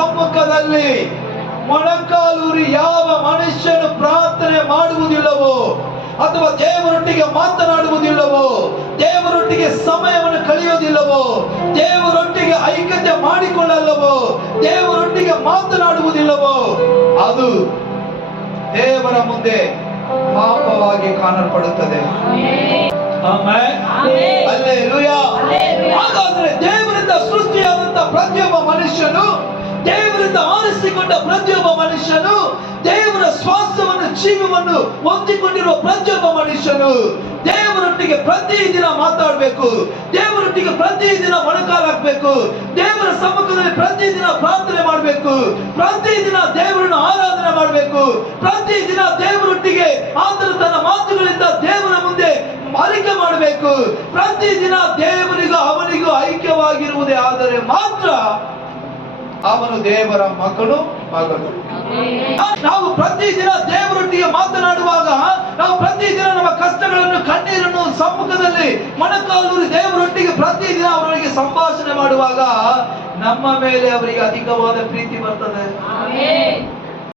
ಸಮ್ಮುಖದಲ್ಲಿ ಮೊಣಕಾಲೂರಿ ಯಾವ ಮನುಷ್ಯನು ಪ್ರಾರ್ಥನೆ ಮಾಡುವುದಿಲ್ಲವೋ ಅಥವಾ ದೇವರೊಟ್ಟಿಗೆ ಮಾತನಾಡುವುದಿಲ್ಲವೋ, ದೇವರೊಟ್ಟಿಗೆ ಸಮಯವನ್ನು ಕಳೆಯುವುದಿಲ್ಲವೋ, ದೇವರೊಟ್ಟಿಗೆ ಐಕ್ಯತೆ ಮಾಡಿಕೊಳ್ಳಲ್ಲವೋ, ದೇವರೊಟ್ಟಿಗೆ ಮಾತನಾಡುವುದಿಲ್ಲವೋ, ಅದು ದೇವರ ಮುಂದೆ ಪಾಪವಾಗಿ ಕಾಣಲ್ಪಡುತ್ತದೆ. ಹಲ್ಲೆಲೂಯಾ. ಹಾಗಾದ್ರೆ ದೇವರಿಂದ ಸೃಷ್ಟಿಯಾದಂತ ಪ್ರತಿಯೊಬ್ಬ ಮನುಷ್ಯನು, ದೇವರಿಂದ ಆರಿಸಿಕೊಂಡ ಪ್ರತಿಯೊಬ್ಬ ಮನುಷ್ಯನು, ದೇವರ ಶ್ವಾಸವನ್ನು ಜೀವವನ್ನು ಹೊಂದಿಕೊಂಡಿರುವ ಪ್ರತಿಯೊಬ್ಬ ಮನುಷ್ಯನು ದೇವರೊಟ್ಟಿಗೆ ಪ್ರತಿದಿನ ಮಾತಾಡಬೇಕು, ದೇವರೊಟ್ಟಿಗೆ ಪ್ರತಿದಿನ ಮೊಣಕಾಲಾಗಬೇಕು, ದೇವರ ಸಮ್ಮುಖದಲ್ಲಿ ಪ್ರತಿದಿನ ಪ್ರಾರ್ಥನೆ ಮಾಡಬೇಕು, ಪ್ರತಿದಿನ ದೇವರನ್ನು ಆರಾಧನೆ ಮಾಡಬೇಕು, ಪ್ರತಿದಿನ ದೇವರೊಟ್ಟಿಗೆ ಆತನ ತನ್ನ ಮಾತುಗಳಿಂದ ದೇವರ ಮುಂದೆ ಅರಿಕೆ ಮಾಡಬೇಕು. ಪ್ರತಿದಿನ ದೇವರಿಗೂ ಅವನಿಗೂ ಐಕ್ಯವಾಗಿರುವುದೇ ಆದರೆ ಮಾತ್ರ ಅವನು ದೇವರ ಮಗನು. ನಾವು ಪ್ರತಿದಿನ ದೇವರೊಟ್ಟಿಗೆ ಮಾತನಾಡುವಾಗ, ನಾವು ಪ್ರತಿದಿನ ನಮ್ಮ ಕಷ್ಟಗಳನ್ನು, ಕಣ್ಣೀರನ್ನು ಸಮ್ಮುಖದಲ್ಲಿ ಮೊಣಕಾಲೂರಿ ದೇವರೊಟ್ಟಿಗೆ ಪ್ರತಿದಿನ ಅವರಿಗೆ ಸಂಭಾಷಣೆ ಮಾಡುವಾಗ ನಮ್ಮ ಮೇಲೆ ಅವರಿಗೆ ಅಧಿಕವಾದ ಪ್ರೀತಿ ಬರ್ತದೆ.